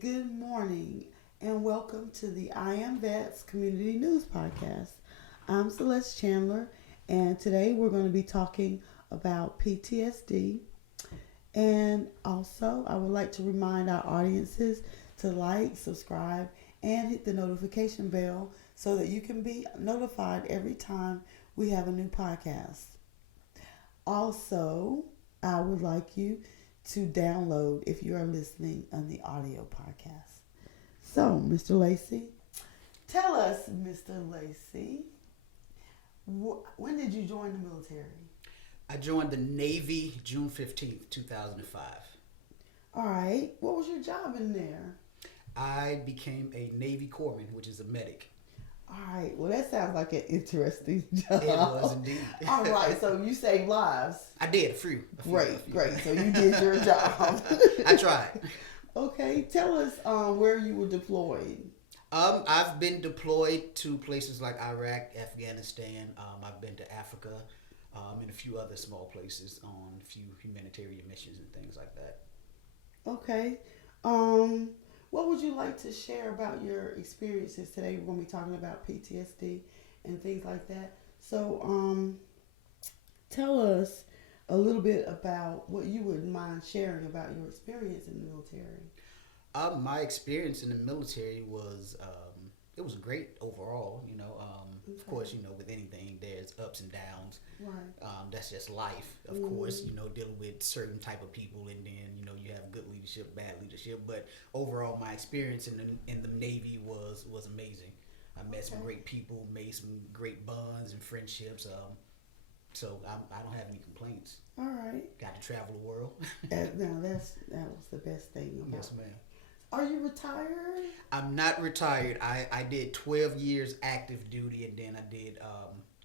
good morning, and welcome to the I Am Vets Community News Podcast. I'm Celeste Chandler, and today we're going to be talking about PTSD. And also, I would like to remind our audiences to like, subscribe, and hit the notification bell so that you can be notified every time we have a new podcast. Also, I would like you to download if you are listening on the audio podcast. So, Mr. Lacy, tell us, Mr. Lacy, when did you join the military? I joined the Navy June 15th, 2005. All right. What was your job in there? I became a Navy corpsman, which is a medic. All right. Well, that sounds like an interesting job. It was indeed. All right. So you saved lives. I did, a few. Great. So you did your job. I tried. Okay. Tell us where you were deployed. I've been deployed to places like Iraq, Afghanistan. I've been to Africa, and a few other small places on a few humanitarian missions and things like that. Okay. What would you like to share about your experiences today? We're going to be talking about PTSD and things like that. So, tell us a little bit about what you wouldn't mind sharing about your experience in the military. My experience in the military was it was great overall. Okay. Of course, with anything there's ups and downs. Right. That's just life. Of course, dealing with certain type of people, and then you have good leadership, bad leadership. But overall, my experience in the Navy was amazing. I met some great people, made some great bonds and friendships. So I don't have any complaints. All right. Got to travel the world. Now that was the best thing about Yes, ma'am. Are you retired? I'm not retired. I did 12 years active duty, and then I did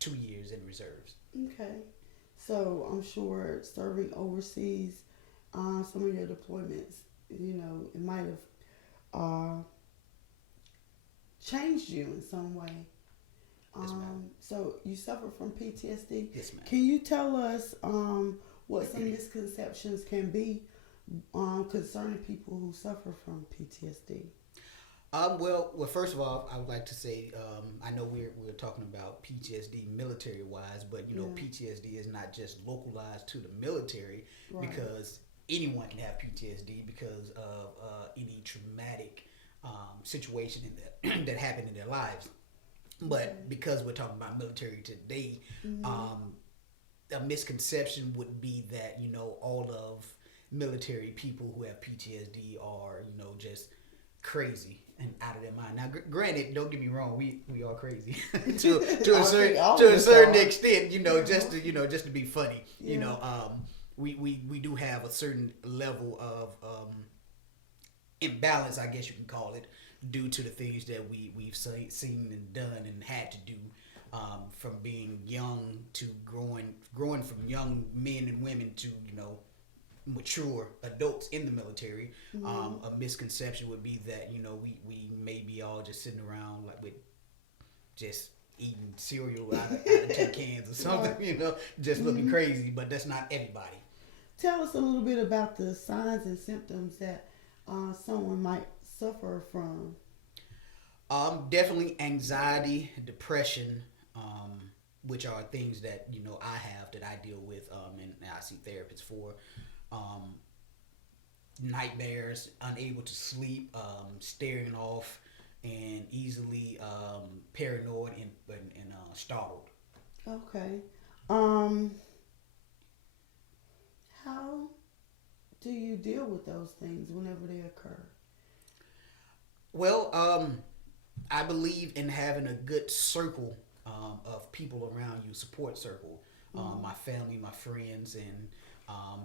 2 years in reserves. Okay. So I'm sure serving overseas, some of your deployments, it might have changed you in some way. Yes, ma'am. So you suffer from PTSD? Yes, ma'am. Can you tell us what some misconceptions can be concerning people who suffer from PTSD? Well, first of all, I would like to say I know we're talking about PTSD military wise, but PTSD is not just localized to the military, Right. because anyone can have PTSD because of any traumatic situation that happened in their lives. But because we're talking about military today, a misconception would be that all of military people who have PTSD are just crazy and out of their mind. Now, granted, don't get me wrong, we are crazy to a certain extent. Just to be funny. Yeah. We do have a certain level of imbalance, I guess you can call it, due to the things that we've seen and done and had to do, from being young to growing from young men and women to mature adults in the military. A misconception would be that we may be all just sitting around like with just eating cereal out of tin cans or something, just looking crazy, but that's not everybody. Tell us a little bit about the signs and symptoms that someone might suffer from. Definitely anxiety, depression, which are things that I have that I deal with, and I see therapists for. Nightmares, unable to sleep, staring off, and easily paranoid and startled. Okay. How do you deal with those things whenever they occur? Well, I believe in having a good circle of people around you, support circle. My family, my friends, and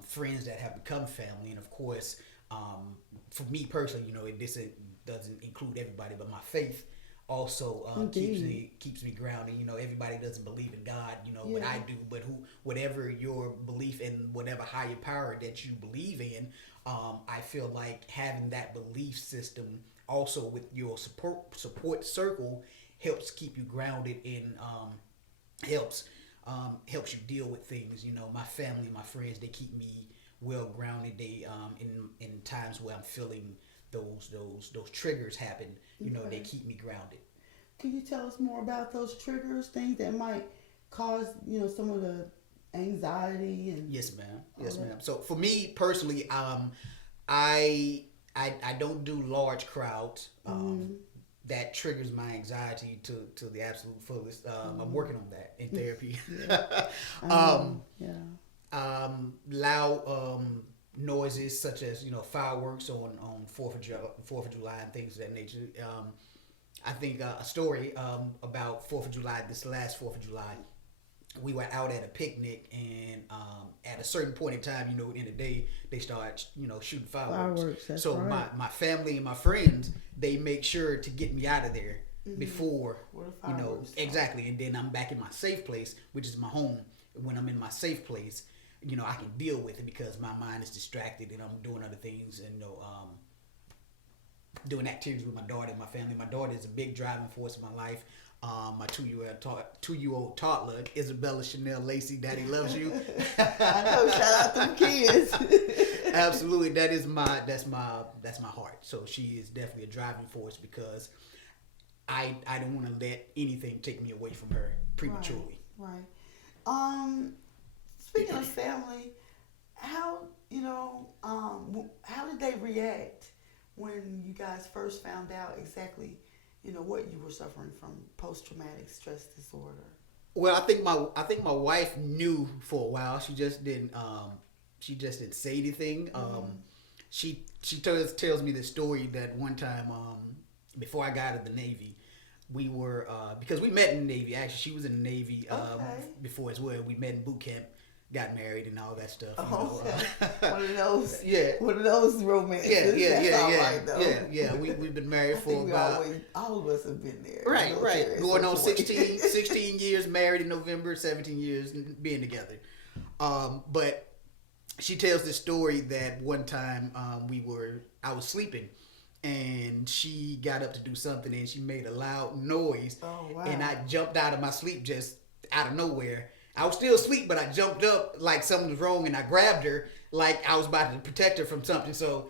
friends that have become family, and of course, for me personally, this doesn't include everybody, but my faith also keeps me grounded. Everybody doesn't believe in God, but I do. But whatever your belief in, whatever higher power that you believe in, I feel like having that belief system also with your support circle helps keep you grounded and helps you deal with things. My family, my friends, they keep me well grounded. They in times where I'm feeling those triggers happen, they keep me grounded. Can you tell us more about those triggers, things that might cause, some of the anxiety and Yes, ma'am. Yes, ma'am. So for me personally, I don't do large crowds. That triggers my anxiety to the absolute fullest. I'm working on that in therapy. Loud noises such as fireworks on Fourth of July and things of that nature. I think a story about Fourth of July. This last Fourth of July, we were out at a picnic, and at a certain point in time, in the day, they start shooting fireworks. That's so right. my family and my friends, they make sure to get me out of there before exactly, and then I'm back in my safe place, which is my home. When I'm in my safe place, I can deal with it because my mind is distracted and I'm doing other things and doing activities with my daughter and my family. My daughter is a big driving force in my life. My two-year-old toddler, Isabella Chanel Lacy, Daddy loves you. I know. Shout out them kids. Absolutely, that's my heart. So she is definitely a driving force because I don't want to let anything take me away from her prematurely. Right. Speaking of family, how did they react when you guys first found out exactly what you were suffering from post-traumatic stress disorder? Well, I think my wife knew for a while. She just didn't say anything. She tells me the story that one time before I got out of the Navy, we were because we met in the Navy. Actually, she was in the Navy before as well. We met in boot camp, got married, and all that stuff. One of those. Yeah. One of those romances. Yeah. We've been married for about. All of us have been there. Right. Going on 16 years, married in November, 17 years being together. But she tells this story that one time I was sleeping. And she got up to do something, and she made a loud noise. Oh, wow. And I jumped out of my sleep just out of nowhere. I was still asleep, but I jumped up like something was wrong, and I grabbed her like I was about to protect her from something. So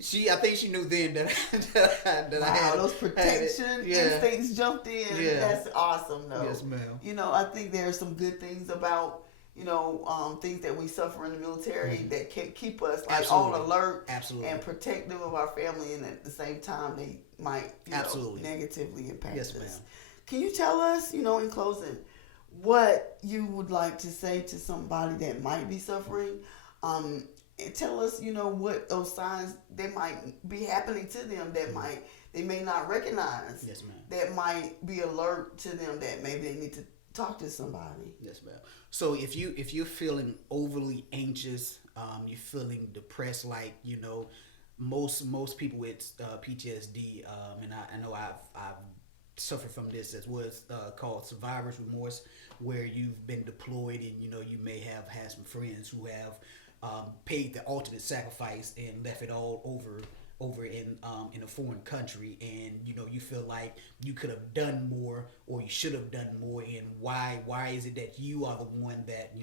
I think she knew then that I had those protection instincts jumped in. Yeah. That's awesome, though. Yes, ma'am. I think there's some good things about things that we suffer in the military that can keep us on alert and protective of our family, and at the same time they might negatively impact us. Ma'am. Can you tell us, in closing, what you would like to say to somebody that might be suffering? And tell us, what those signs that might be happening to them that they may not recognize. Yes, ma'am. That might be alert to them that maybe they need to talk to somebody. Yes, ma'am. So if you're feeling overly anxious, you're feeling depressed, like most people with PTSD, and I know I've suffered from this as was called survivor's remorse, where you've been deployed and you may have had some friends who have paid the ultimate sacrifice and left it all over in a foreign country, and you feel like you could have done more or you should have done more, and why is it that you are the one that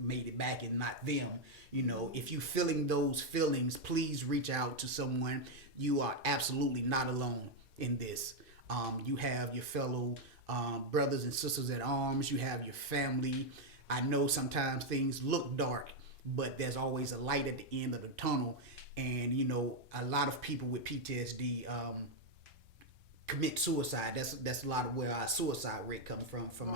made it back and not them? If you're feeling those feelings, please reach out to someone. You are absolutely not alone in this. You have your fellow brothers and sisters at arms. You have your family. I know sometimes things look dark, but there's always a light at the end of the tunnel. And a lot of people with PTSD commit suicide. That's a lot of where our suicide rate comes from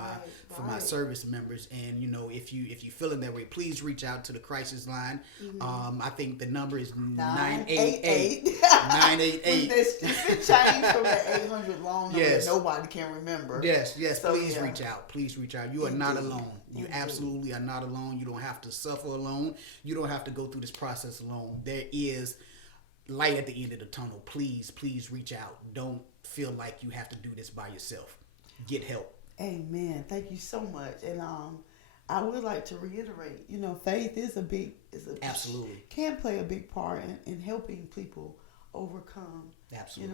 my service members. And if you feeling that way, please reach out to the crisis line. I think the number is 988 988. It's changed from the 800 long number that nobody can remember. Yes. So, please reach out. Please reach out. You are not alone. You absolutely are not alone. You don't have to suffer alone. You don't have to go through this process alone. There is light at the end of the tunnel. Please reach out. Don't feel like you have to do this by yourself. Get help. Amen. Thank you so much. And I would like to reiterate, faith is absolutely can play a big part in helping people overcome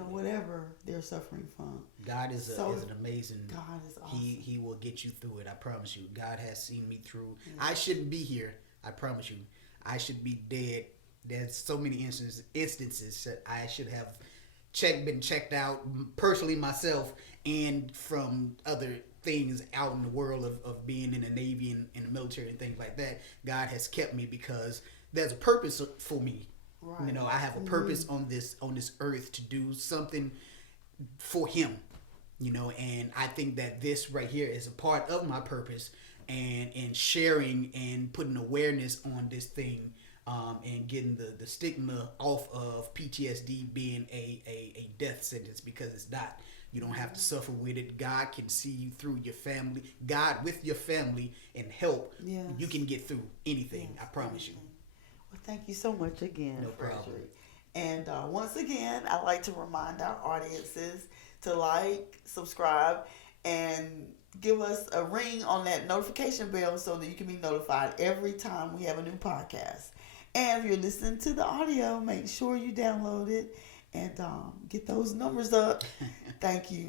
whatever they're suffering from. God is an amazing. God is awesome. He will get you through it. I promise you. God has seen me through. I shouldn't be here. I promise you. I should be dead There's so many instances that I should have been checked out personally myself, and from other things out in the world of being in the Navy and in the military and things like that. God has kept me because there's a purpose for me. Right. You know, I have a purpose on this earth to do something for Him. You know, and I think that this right here is a part of my purpose, and sharing and putting awareness on this thing, and getting the stigma off of PTSD being a death sentence, because it's not. You don't have to suffer with it. God can see you through your family. God with your family and help. Yes. You can get through anything. Yes, I promise you. Well, thank you so much again, No problem. Fredrick. And once again, I'd like to remind our audiences to like, subscribe, and give us a ring on that notification bell so that you can be notified every time we have a new podcast. And if you're listening to the audio, make sure you download it and get those numbers up. Thank you.